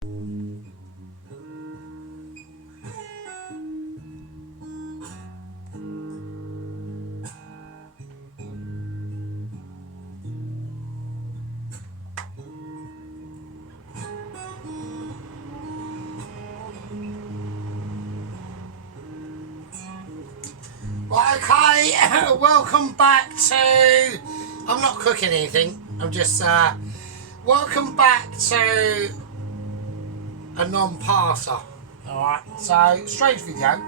Okay, welcome back to... I'm not cooking anything, I'm just... welcome back to a non-parter. Alright, so, strange video.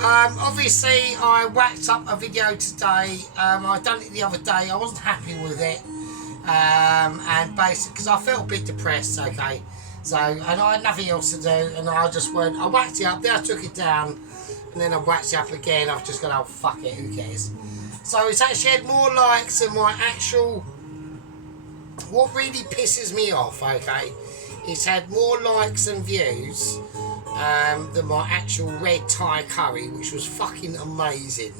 Obviously, I whacked up a video today. I done it the other day, I wasn't happy with it. And basically, because I felt a bit depressed, okay. So, and I had nothing else to do, and I just went, I whacked it up, then I took it down. And then I whacked it up again. I've just gone, oh fuck it, who cares? So it's actually had more likes than my actual... What really pisses me off, okay, it's had more likes and views than my actual red Thai curry, which was fucking amazing.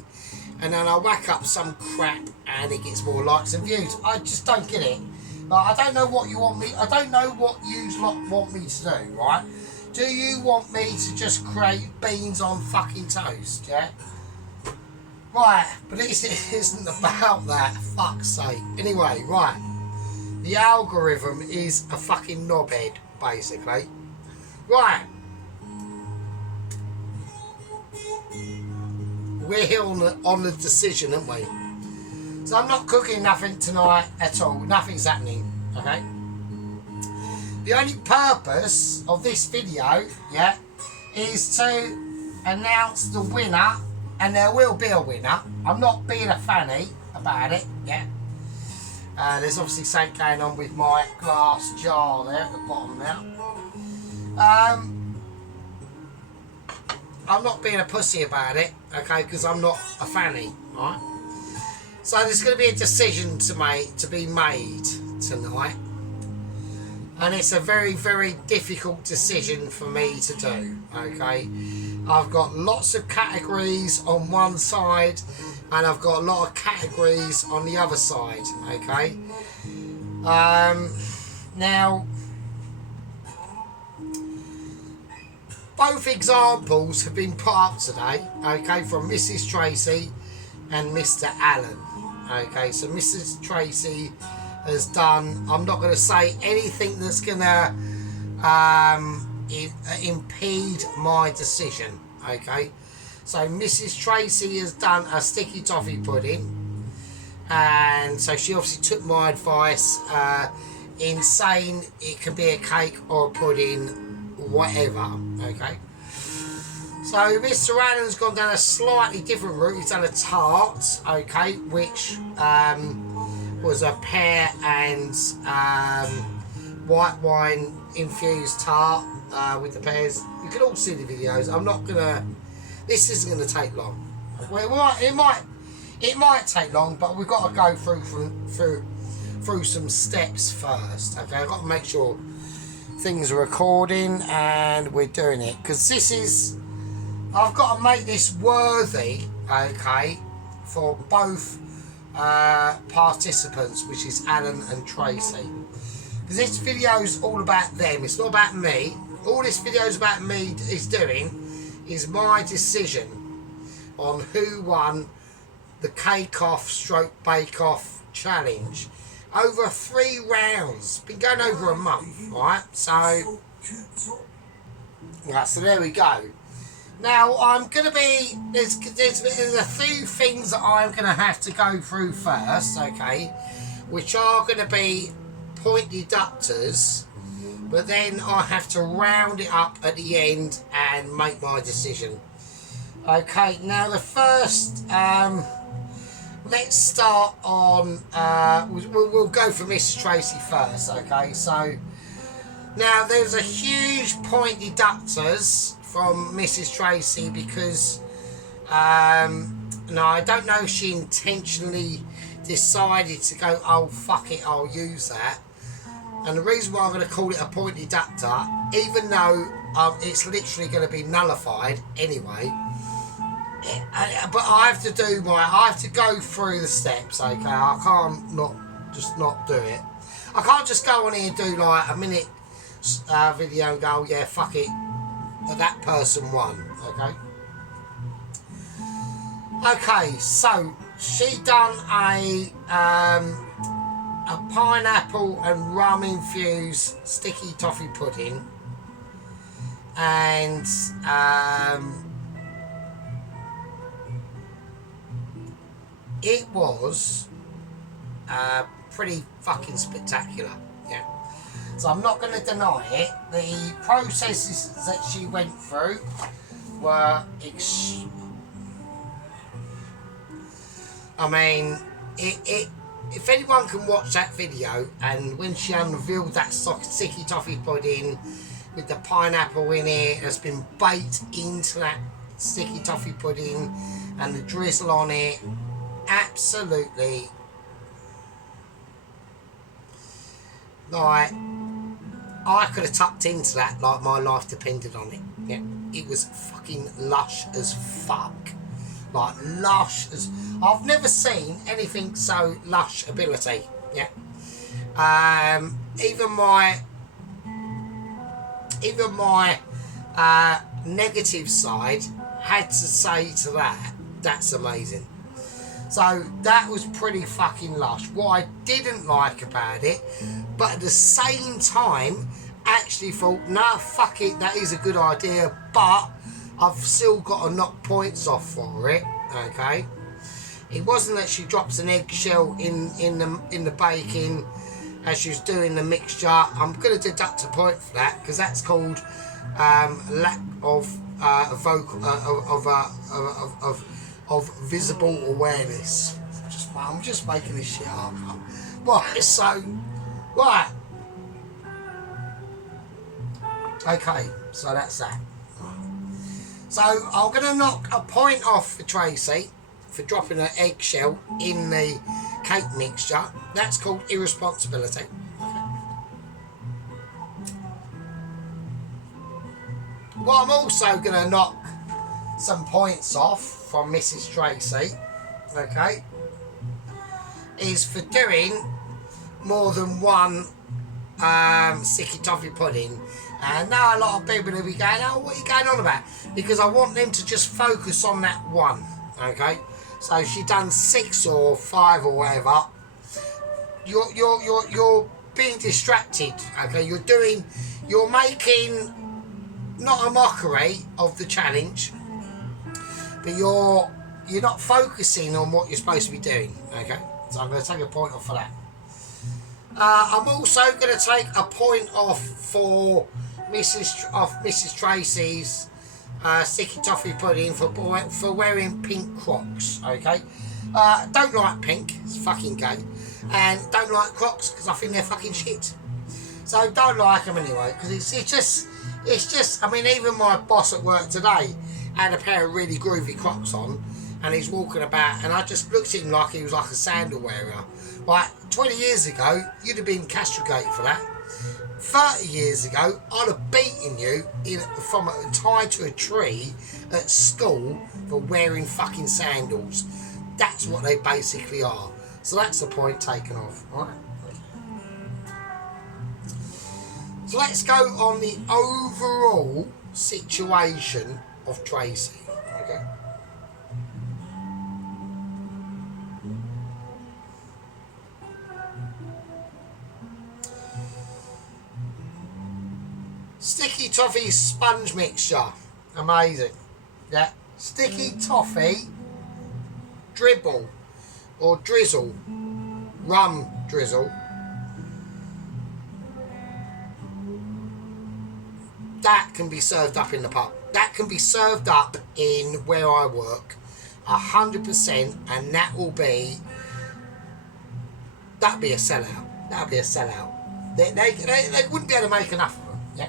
And then I whack up some crap and it gets more likes and views. I just don't get it. Like, I don't know what you want me... I don't know what you lot want me to do, right? Do you want me to just create beans on fucking toast, yeah? Right, but this isn't about that, fuck's sake. Anyway, right. The algorithm is a fucking knobhead, basically. Right. We're here on the decision, aren't we? So I'm not cooking nothing tonight at all. Nothing's happening, okay? The only purpose of this video, yeah, is to announce the winner, and there will be a winner. I'm not being a fanny about it, yeah. There's obviously something going on with my glass jar there at the bottom now. I'm not being a pussy about it, okay, because I'm not a fanny, right? So there's going to be a decision to be made tonight. And it's a very, very difficult decision for me to do, okay? I've got lots of categories on one side and I've got a lot of categories on the other side, okay? Now, both examples have been put up today, okay, from Mrs. Tracy and Mr. Allen, okay? So Mrs. Tracy has done, I'm not going to say anything that's going to impede my decision, okay? So Mrs. Tracy has done a sticky toffee pudding, and so she obviously took my advice in saying it can be a cake or a pudding, whatever, okay? So Mr. Allen's gone down a slightly different route. He's done a tart, okay, which was a pear and white wine infused tart with the pears. You can all see the videos. I'm not gonna... This isn't gonna take long. Well, it might take long, but we've got to go through some steps first. Okay, I've got to make sure things are recording and we're doing it, because this is... I've got to make this worthy, okay, for both participants, which is Alan and Tracy, because this video is all about them. It's not about me. All this video is about me is doing is my decision on who won the cake off stroke bake off challenge over 3 rounds. Been going over a month, right? So right, so there we go. Now, I'm going to be... There's a few things that I'm going to have to go through first, okay, which are going to be point deductors, but then I have to round it up at the end and make my decision. Okay, now the first... let's start on... we'll go for Mrs. Tracy first, okay, so... Now, there's a huge point deductors from Mrs. Tracy because no, I don't know if she intentionally decided to go, oh fuck it, I'll use that. And the reason why I'm going to call it a point deductor, even though it's literally going to be nullified anyway, but I have to go through the steps, okay? I can't not do it. I can't just go on here and do like a minute video and go, oh, yeah, fuck it, that person won. Okay. Okay, so she done a pineapple and rum infused sticky toffee pudding, and it was pretty fucking spectacular. Yeah. So I'm not going to deny it. The processes that she went through were I mean, if anyone can watch that video, and when she unveiled that sticky toffee pudding with the pineapple in it that's been baked into that sticky toffee pudding and the drizzle on it, absolutely, like, I could have tucked into that like my life depended on it. Yeah, it was fucking lush as fuck. Like, lush as... I've never seen anything so lush ability. Yeah. Even my negative side had to say to that, that's amazing. So that was pretty fucking lush. What I didn't like about it, but at the same time, actually thought, nah, fuck it, that is a good idea, but I've still got to knock points off for it. Okay. It wasn't that she drops an eggshell in the baking as she's doing the mixture. I'm going to deduct a point for that, because that's called lack of of visible awareness. I'm just making this shit up. Right, so right. Okay, so that's that. So I'm going to knock a point off for Tracy for dropping an eggshell in the cake mixture. That's called irresponsibility. What I'm also going to knock some points off from Mrs. Tracy, okay, is for doing more than one sticky toffee pudding. And now a lot of people will be going, oh, what are you going on about? Because I want them to just focus on that one, okay? So she done 6 or 5 or whatever. You're being distracted, okay? You're making not a mockery of the challenge, but you're not focusing on what you're supposed to be doing, okay? So I'm going to take a point off for that. I'm also going to take a point off for Mrs. Tracy's sticky toffee pudding for wearing pink Crocs. Okay, don't like pink, it's fucking gay, and don't like Crocs because I think they're fucking shit. So don't like them anyway, because it's just. I mean, even my boss at work today had a pair of really groovy Crocs on, and he's walking about, and I just looked at him like he was like a sandal wearer. Like 20 years ago, you'd have been castigated for that. 30 years ago, I'd have beaten you tied to a tree at school for wearing fucking sandals. That's what they basically are. So that's the point taken off. All right. So let's go on the overall situation of Tracy. Okay. Sticky toffee sponge mixture, amazing. Yeah, sticky toffee dribble or drizzle, rum drizzle. That can be served up in the pub. That can be served up in where I work, 100%, and that'll be a sellout. That'll be a sellout. They wouldn't be able to make enough of them. Yeah.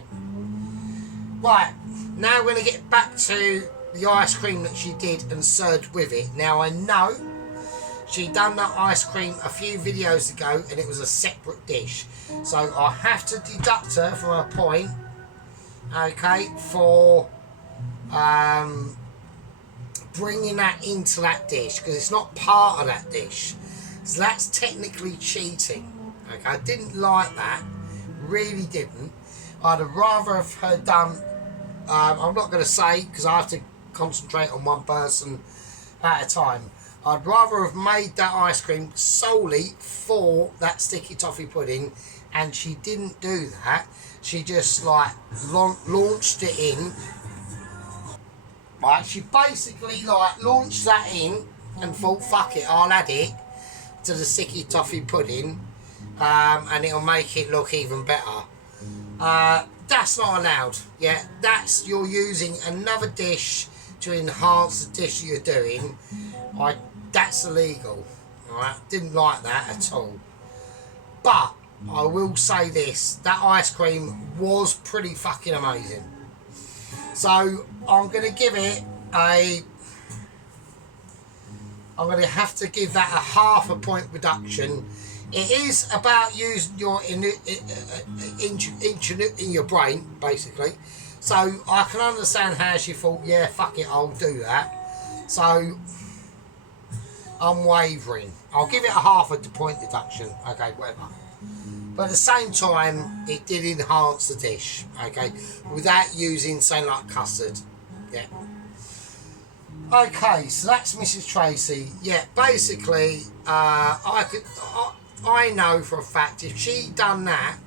Right, now we're going to get back to the ice cream that she did and served with it. Now I know she done that ice cream a few videos ago and it was a separate dish. So I have to deduct her from her point, okay, for bringing that into that dish, because it's not part of that dish. So that's technically cheating. Okay, I didn't like that, really didn't. I'd have rather have her done, I'm not going to say because I have to concentrate on one person at a time. I'd rather have made that ice cream solely for that sticky toffee pudding, and she didn't do that. She just like launched it in. Right, she basically like launched that in and thought, fuck it, I'll add it to the sticky toffee pudding, and it'll make it look even better. That's not allowed. Yeah, you're using another dish to enhance the dish you're doing. That's illegal. Alright, didn't like that at all. But I will say this: that ice cream was pretty fucking amazing. So I'm gonna give it I'm gonna have to give that a half a point reduction. It is about using your in your brain, basically. So I can understand how she thought, yeah, fuck it, I'll do that. So I'm wavering. I'll give it a half a point deduction. Okay, whatever. But at the same time, it did enhance the dish. Okay, without using something like custard. Yeah. Okay, so that's Mrs. Tracy. Yeah, basically, I know for a fact if she'd done that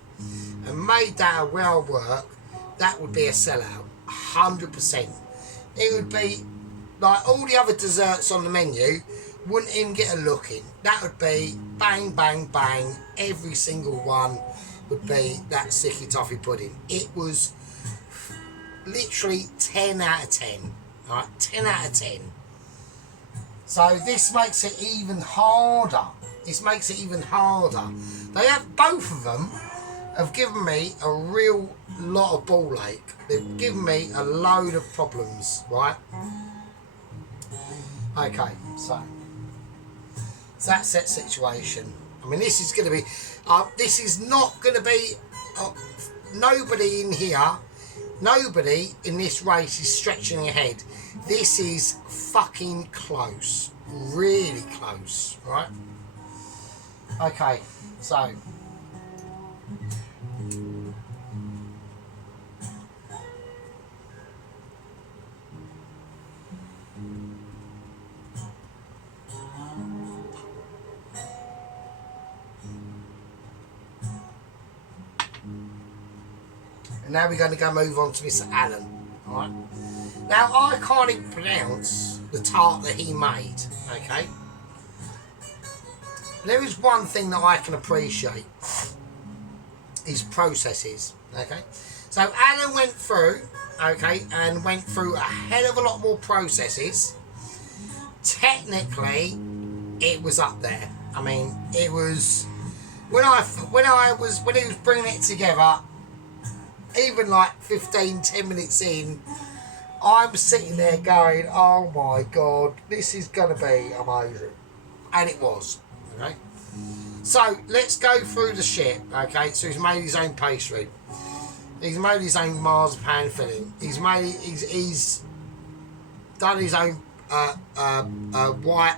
and made that a well work, that would be a sellout, 100%. It would be like all the other desserts on the menu wouldn't even get a look in. That would be bang, bang, bang. Every single one would be that sticky toffee pudding. It was literally 10 out of 10. All right, 10 out of 10. So this makes it even harder. This makes it even harder. They have, both of them have given me a real lot of ball ache. They've given me a load of problems, right? Okay, so that's that situation. I mean, this is going to be, this is not going to be, nobody in here, nobody in this race is stretching ahead. This is fucking close, really close, right? Okay, so and now we're going to go move on to Mr. Allen. Alright. Now I can't even pronounce the tart that he made. Okay. There is one thing that I can appreciate: his processes. Okay. So Alan went through, okay, and went through a hell of a lot more processes. Technically, it was up there. I mean, it was when he was bringing it together. Even like 10 minutes in, I'm sitting there going, oh my god, this is going to be amazing. And it was, okay? So, let's go through the shit, okay? So he's made his own pastry. He's made his own marzipan filling. He's done his own white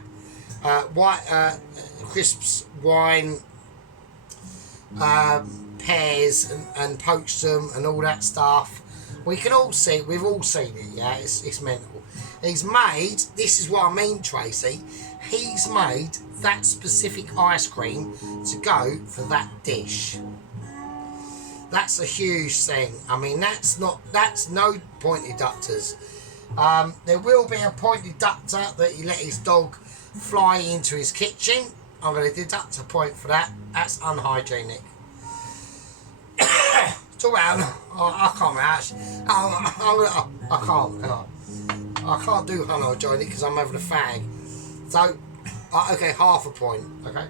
crisps wine, pears and poached them and all that stuff. We've all seen it, yeah, it's mental. He's made, this is what I mean, Tracy, he's made that specific ice cream to go for that dish. That's a huge thing. I mean, that's no point deductors. There will be a point deductor that he let his dog fly into his kitchen. I'm going to deduct a point for that. That's unhygienic. Talk about, I can't actually. I can't do unhygienic because I'm having a fag. So, okay, half a point. Okay.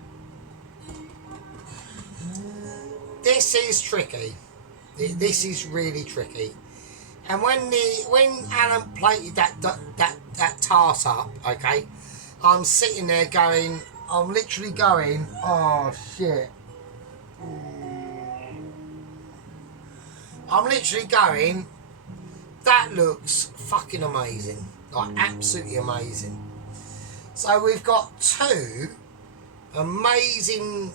This is tricky. This is really tricky. And when Alan plated that tart up, okay, I'm sitting there going, I'm literally going, oh shit. I'm literally going, that looks fucking amazing. Like, absolutely amazing. So we've got two amazing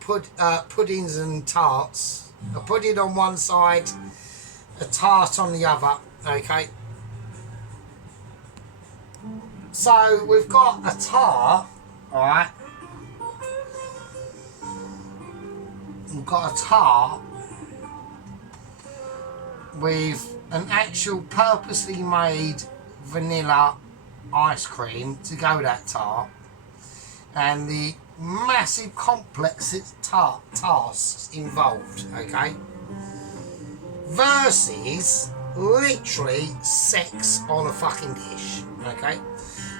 puddings and tarts A pudding on one side, a tart on the other, okay? So we've got a tart, alright? We've got a tart with an actual purposely made vanilla ice cream to go with that tart, and the massive complex tasks involved, okay? Versus literally sex on a fucking dish, okay?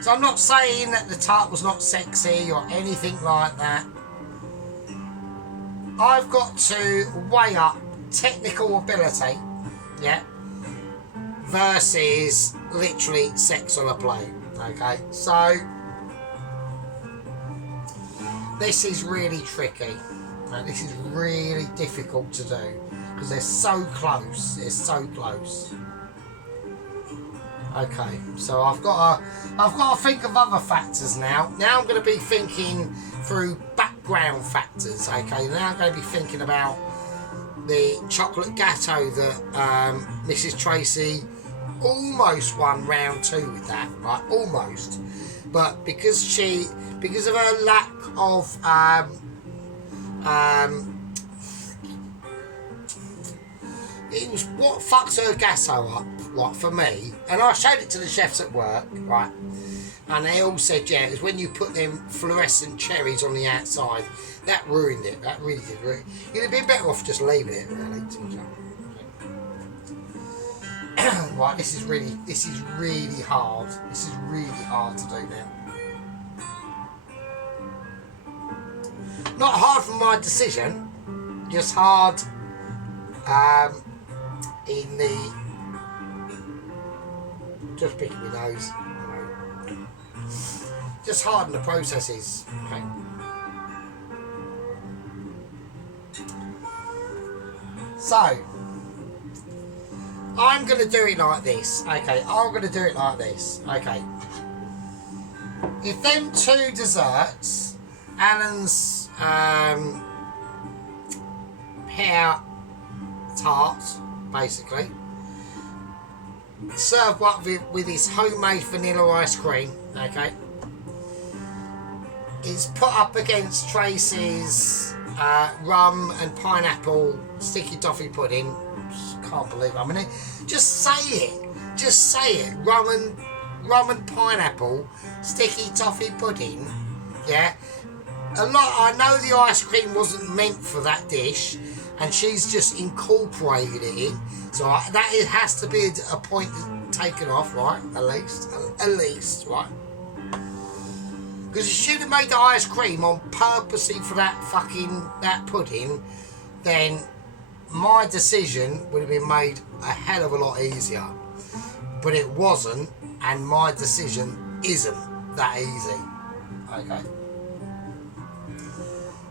So I'm not saying that the tart was not sexy or anything like that. I've got to weigh up technical ability, yeah, versus literally sex on a plate, okay? So this is really tricky. This is really difficult to do because they're so close. They're so close. Okay, so I've got to think of other factors now. Now I'm going to be thinking through background factors. Okay, now I'm going to be thinking about the chocolate gatto that Mrs. Tracy almost won round 2 with that, right? Almost, but because of her lack of it was what fucks her gatto up, like for me, and I showed it to the chefs at work, right, and they all said, yeah, it was when you put them fluorescent cherries on the outside that ruined it. That really did ruin it. You'd have been better off just leaving it, really. Right, this is really hard. This is really hard to do now. Not hard for my decision, just hard in the just picking my nose. Just hard in the processes. Okay. So I'm gonna do it like this. Okay, I'm gonna do it like this. Okay. If them 2 desserts, Alan's pear tart, basically, served up with his homemade vanilla ice cream, okay, it's put up against Tracy's rum and pineapple sticky toffee pudding. Can't believe I'm in it. Just say it. Just say it. Rum and pineapple sticky toffee pudding. Yeah. I know the ice cream wasn't meant for that dish, and she's just incorporated it in. So it has to be a point taken off, right? At least, right? Because if she'd have made the ice cream on purposely for that pudding, then my decision would have been made a hell of a lot easier. But it wasn't, and my decision isn't that easy. Okay.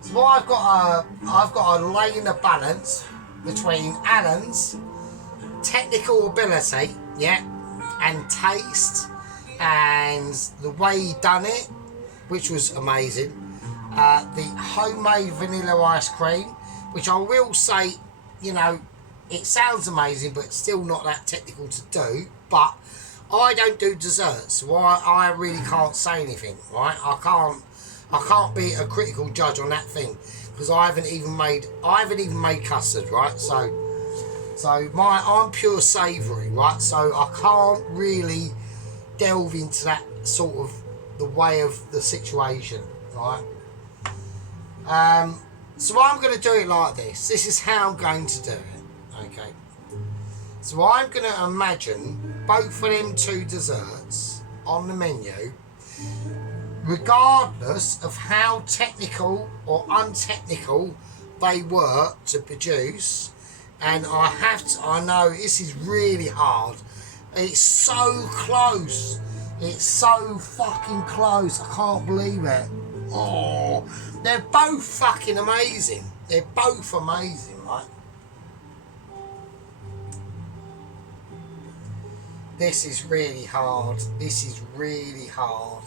So I've got to lay in the balance between Alan's technical ability, yeah, and taste, and the way he done it, which was amazing. The homemade vanilla ice cream, which I will say, you know, it sounds amazing, but still not that technical to do. But I don't do desserts, so I really can't say anything, right? I can't be a critical judge on that thing because I haven't even made custard, right? So I'm pure savoury, right? So I can't really delve into that sort of the way of the situation, right? So I'm going to do it like this. This is how I'm going to do it, okay? So I'm going to imagine both of them 2 desserts on the menu, regardless of how technical or untechnical they were to produce. And I know this is really hard. It's so close. It's so fucking close. I can't believe it. Oh, they're both fucking amazing. They're both amazing, right? This is really hard. This is really hard.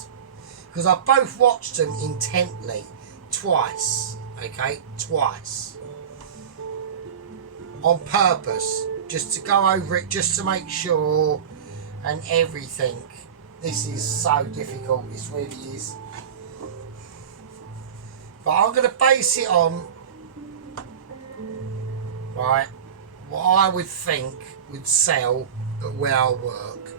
Because I both watched them intently. Twice. Okay? Twice. on purpose, just to go over it, just to make sure and everything. This is so difficult, this really is. But I'm going to base it on, right, what I would think would sell at where I work.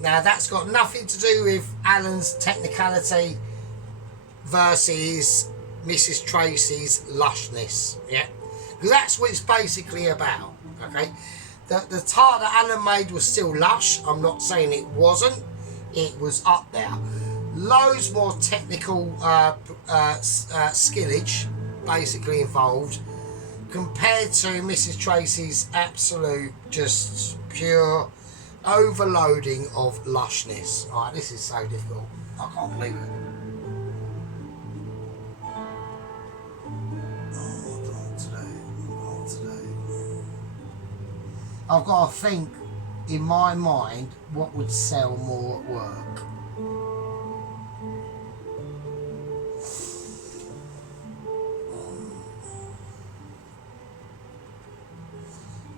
Now that's got nothing to do with Alan's technicality versus Mrs. Tracy's lushness, yeah? Because that's what it's basically about, okay? The tart that Alan made was still lush. I'm not saying it wasn't. It was up there. Loads more technical skillage basically involved compared to Mrs. Tracy's absolute just pure overloading of lushness. Alright, this is so difficult. I can't believe it. I've got to think in my mind what would sell more at work.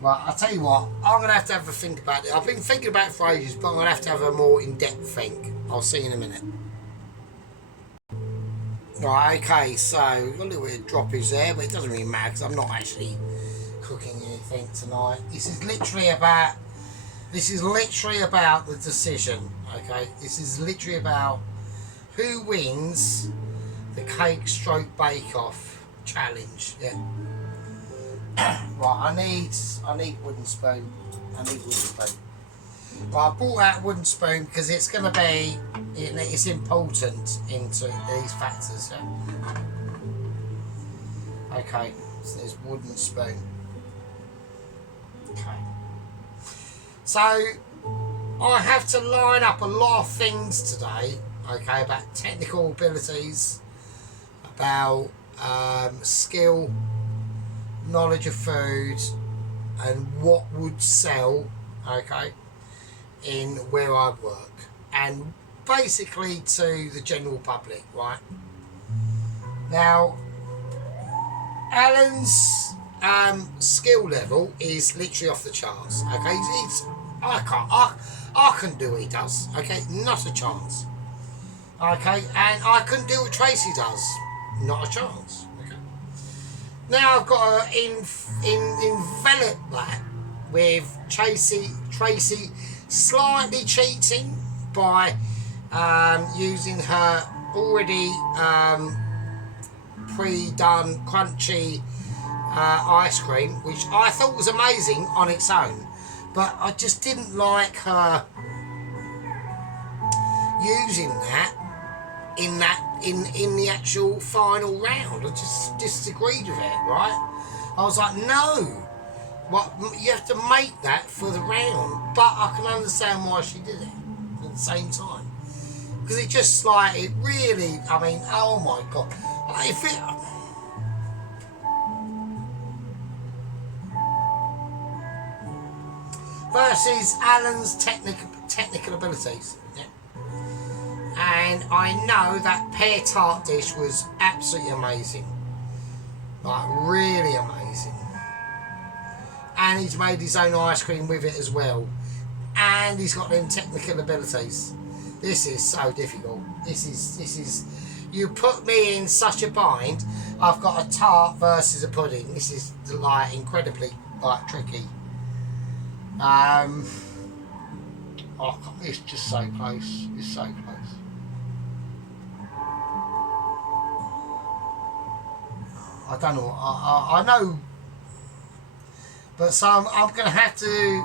Right, I'll tell you what, I'm going to have a think about it. I've been thinking about it for ages, but I'm going to have a more in-depth think. I'll see you in a minute. Right, okay, so we've got a little bit of droppage there, but it doesn't really matter because I'm not actually cooking anything tonight. This is literally about the decision, okay? This is literally about who wins the cake stroke bake off challenge. Yeah. Right, I need wooden spoon. Right, I brought out wooden spoon because it's going to be, it's important into these factors. Yeah? Okay, so there's wooden spoon. Okay. So I have to line up a lot of things today, okay, about technical abilities, about skill, knowledge of food, and what would sell, okay, in where I work, and basically to the general public, right? Now, Alan's skill level is literally off the charts, okay? I couldn't do what he does, okay? Not a chance, okay? And I couldn't do what Tracy does, not a chance. Now I've got to envelop that with Tracy slightly cheating by using her already pre-done crunchy ice cream, which I thought was amazing on its own, but I just didn't like her using that in the actual final round. I just disagreed with it, right? I was like, no, what, you have to make that for the round. But I can understand why she did it at the same time, because it just like, it really, I mean, oh my god, if it versus Alan's technical abilities. Yeah. And I know that pear tart dish was absolutely amazing, like really amazing. And he's made his own ice cream with it as well, and he's got them technical abilities. This is so difficult. This is you put me in such a bind. I've got a tart versus a pudding. This is like incredibly like tricky. Oh, it's just so close. It's so close. I don't know. I know, but so I'm going to have to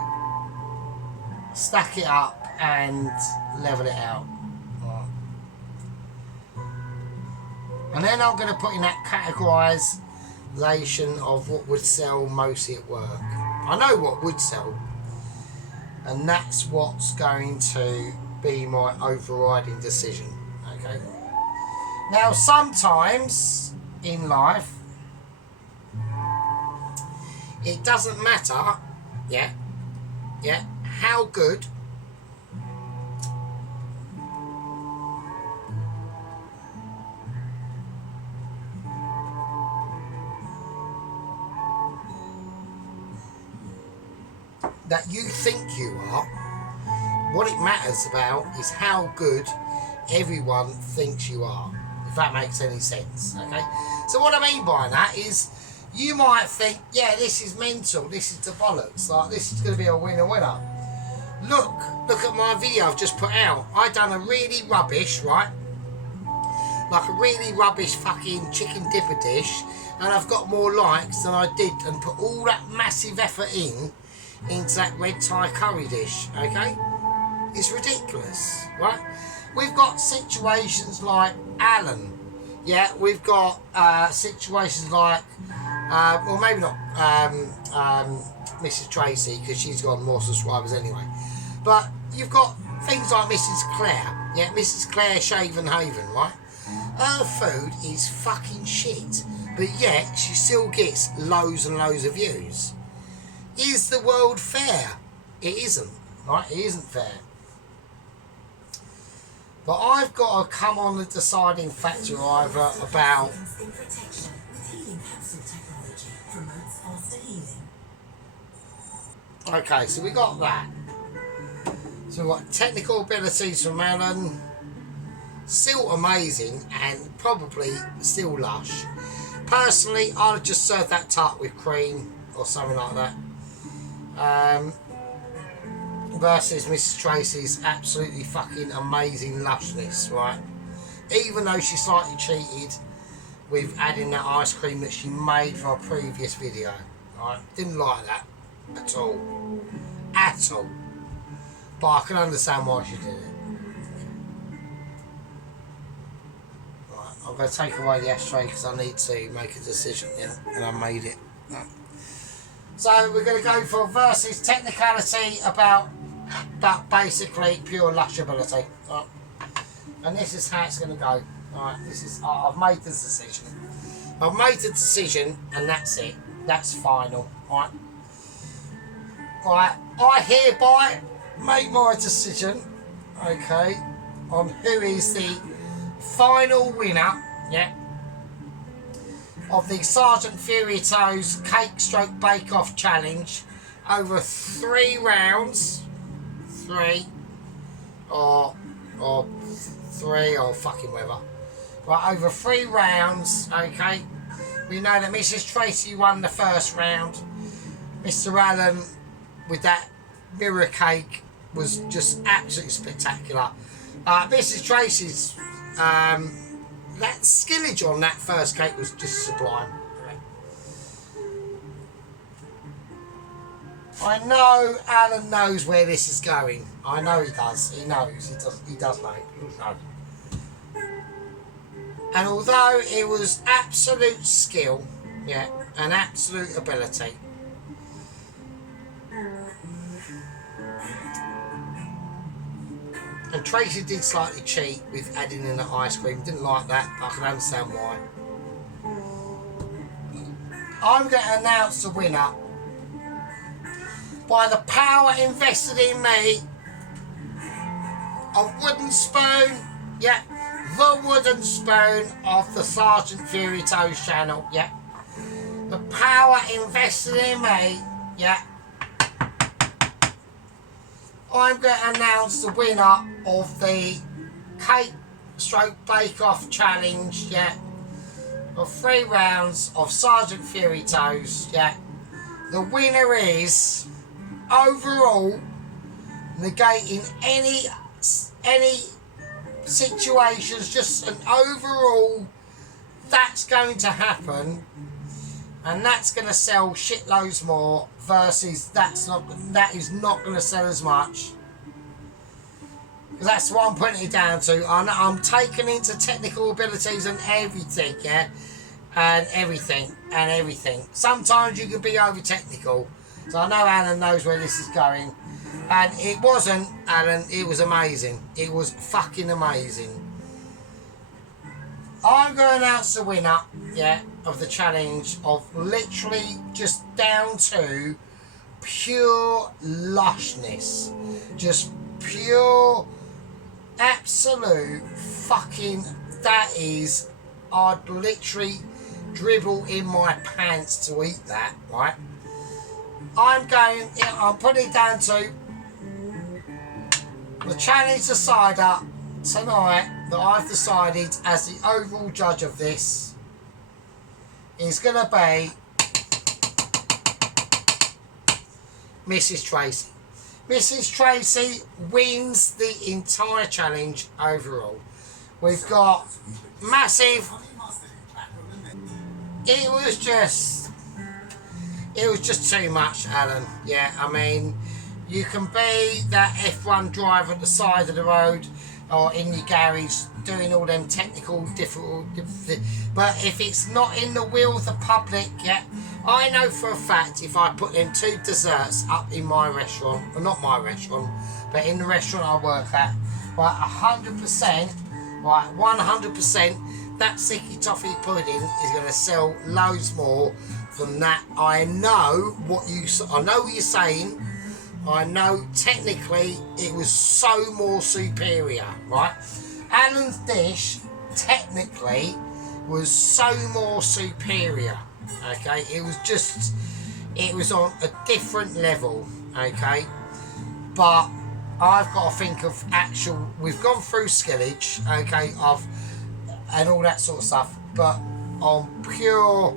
stack it up and level it out. Right. And then I'm going to put in that categorisation of what would sell mostly at work. I know what would sell, and that's what's going to be my overriding decision. Okay. Now, sometimes in life, it doesn't matter, how good that you think you are. What it matters about is how good everyone thinks you are, if that makes any sense. Okay, so what I mean by that is you might think, yeah, this is mental, this is the bollocks, like this is going to be a winner. Look at my video I've just put out. I done a really rubbish, right, like a really rubbish fucking chicken dipper dish, and I've got more likes than I did and put all that massive effort into that red Thai curry dish. Okay, it's ridiculous, right? We've got situations like Alan, yeah, we've got situations like well, maybe not Mrs. Tracy, because she's got more subscribers anyway, but you've got things like Mrs. Claire, yeah, Mrs. Claire Shavenhaven, right? Her food is fucking shit, but yet she still gets loads and loads of views. Is the world fair? It isn't, right? It isn't fair. But I've got to come on the deciding factor either about okay, so we got that. So we've got technical abilities from Alan, still amazing and probably still lush. Personally, I'd have just served that tart with cream or something like that. Versus Mrs. Tracy's absolutely fucking amazing lushness, right? Even though she slightly cheated with adding that ice cream that she made for a previous video, right? Didn't like that at all. At all. But I can understand why she did it. Right, I'm going to take away the ashtray because I need to make a decision, yeah? And I made it. Right. So we're going to go for versus technicality about basically pure lushability. Right. And this is how it's going to go. Right, this is I've made the decision. I've made the decision, and that's it. That's final. Right. Right. I hereby make my decision. Okay. On who is the final winner. Yeah. Of the Sargent Furytoes Cake Stroke Bake Off Challenge over 3 rounds. 3 or 3 or fucking whatever. Right, over 3 rounds, okay. We know that Mrs. Tracy won the first round. Mr. Allen with that mirror cake was just absolutely spectacular. Mrs. Tracy's that skillage on that first cake was just sublime. I know Alan knows where this is going. I know he does. He knows. He does know. And although it was absolute skill, yeah, and absolute ability, and Tracy did slightly cheat with adding in the ice cream. Didn't like that, but I can understand why. I'm going to announce the winner by the power invested in me of Wooden Spoon, yeah, the Wooden Spoon of the Sargent Furytoes channel, yeah. The power invested in me, yeah. I'm going to announce the winner of the Cake Stroke Bake Off Challenge, yeah, of 3 rounds of Sargent Furytoes, yeah. The winner is, overall, negating any situations, just an overall, that's going to happen, and that's going to sell shitloads more, versus that is not going to sell as much. Because that's what I'm putting it down to. I'm taking into technical abilities and everything, yeah, and everything. Sometimes you can be over technical. So I know Alan knows where this is going. And it wasn't, Alan, it was amazing. It was fucking amazing. I'm going to announce the winner, yeah, of the challenge of literally just down to pure lushness. Just pure, absolute fucking, that is, I'd literally dribble in my pants to eat that, right? I'm putting it down to the challenge decider tonight that I've decided as the overall judge of this is going to be Mrs. Tracy. Mrs. Tracy wins the entire challenge overall. We've got massive. It was just too much, Alan. Yeah, I mean, you can be that F1 driver at the side of the road or in your garage doing all them technical difficult, but if it's not in the will of the public, yeah, I know for a fact if I put them 2 desserts up in my restaurant, or not my restaurant, but in the restaurant I work at, right, 100%, right, 100%, that sticky toffee pudding is going to sell loads more than that. I know what you're saying. I know technically it was so more superior, right? Alan's dish technically was so more superior, okay? It was on a different level, okay? But I've got to think of we've gone through skillage, okay, and all that sort of stuff, but on pure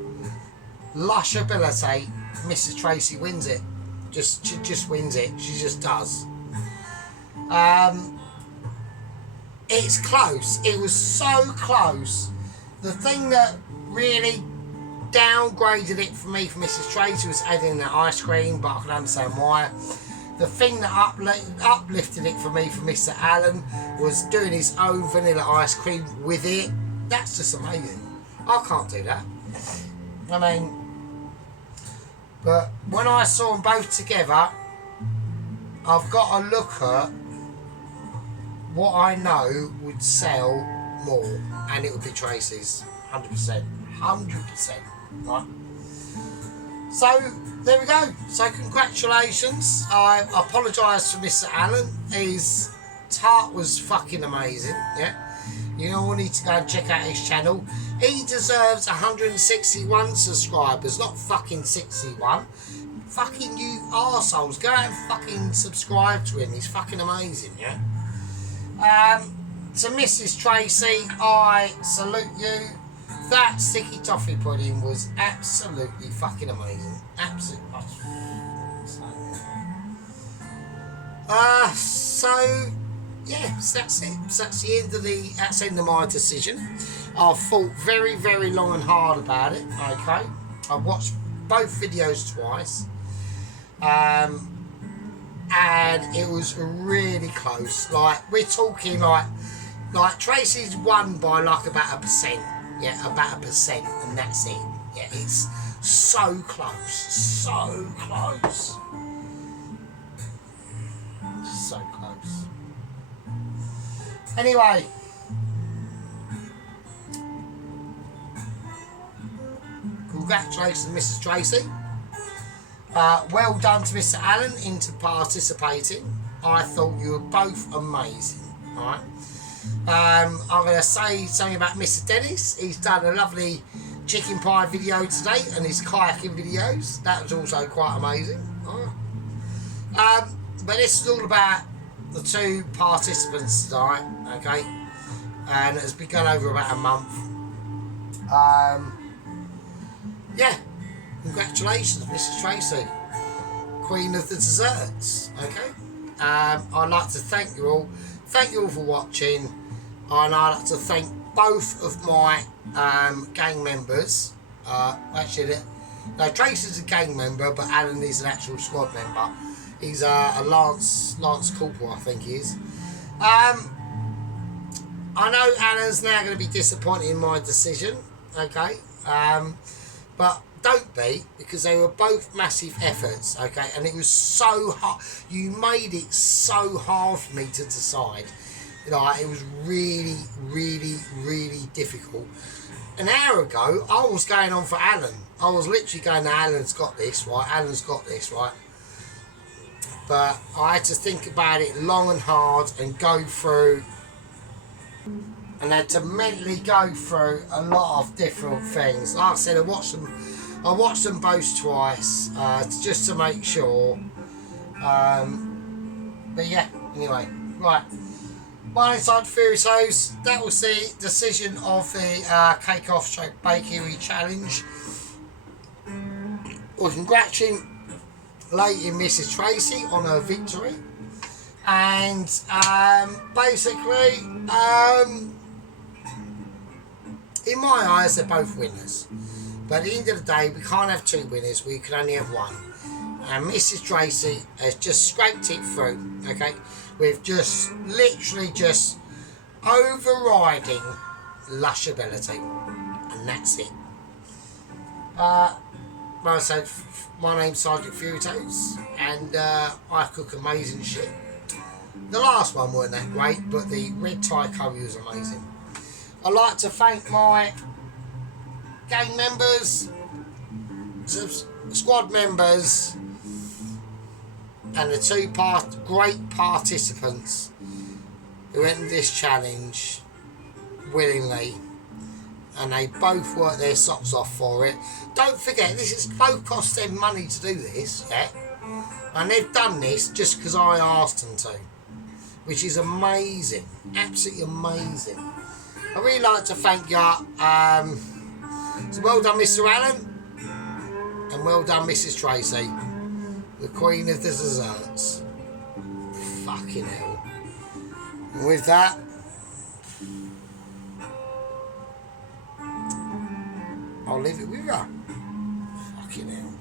lush ability, Mrs. Tracy wins it. She just wins it. She just does. It's close. It was so close. The thing that really downgraded it for me for Mrs. Tracy was adding in the ice cream, but I can understand why. The thing that uplifted it for me for Mr. Allen was doing his own vanilla ice cream with it. That's just amazing. I can't do that. I mean, but when I saw them both together, I've got to look at what I know would sell more, and it would be Tracy's, 100%, 100%, right? So there we go. So congratulations. I apologise for Mr. Allen. His tart was fucking amazing. Yeah, you all need to go and check out his channel. He deserves 161 subscribers, not fucking 61. Fucking you arseholes, go out and fucking subscribe to him. He's fucking amazing, yeah? To Mrs. Tracy, I salute you. That sticky toffee pudding was absolutely fucking amazing. Absolutely. So yes, that's it. So that's the end of my decision. I've thought very, very long and hard about it. Okay, I've watched both videos twice, and it was really close. Like we're talking like Tracy's won by like about 1%. Yeah, about 1%, and that's it. Yeah, it's so close, so close, so close. Anyway, congratulations, Mrs. Tracy. Well done to Mr. Allen into participating. I thought you were both amazing. All right. I'm going to say something about Mr. Dennis. He's done a lovely chicken pie video today and his kayaking videos. That was also quite amazing. All right. But this is all about the 2 participants tonight, okay? And it's been going over about a month. Yeah, congratulations, Mrs. Tracy, Queen of the Desserts, okay? I'd like to thank you all. Thank you all for watching, and I'd like to thank both of my gang members. Actually, no, Tracy's a gang member, but Alan is an actual squad member. He's a Lance Corporal, I think he is. I know Alan's now going to be disappointed in my decision, okay? But don't be, because they were both massive efforts, okay? And it was so hard. You made it so hard for me to decide. You know, it was really, really, really difficult. An hour ago, I was going on for Alan. I was literally going, Alan's got this, right? Alan's got this, right? But I had to think about it long and hard and go through, and had to mentally go through a lot of different things. Like I said, I I watched them both twice just to make sure. But yeah, anyway, right. My inside Furytoes. That was the decision of the Cake Off Stroke Bakery Challenge. We're congratulating Mrs. Tracy on her victory. And basically, in my eyes, they're both winners. But at the end of the day, we can't have two winners. We can only have one. And Mrs. Tracy has just scraped it through, okay? With just literally just overriding lush ability. And that's it. Like I said, my name's Sargent Furytoes, and I cook amazing shit. The last one weren't that great, but the red Thai curry was amazing. I'd like to thank my gang members, squad members, and the two great participants who entered this challenge willingly, and they both worked their socks off for it. Don't forget, this has both cost them money to do this, yeah? And they've done this just because I asked them to, which is amazing, absolutely amazing. I really like to thank you. So well done, Mr. Allen, and well done, Mrs. Tracy, the queen of the desserts. Fucking hell. And with that, I'll leave it with you. Fucking hell.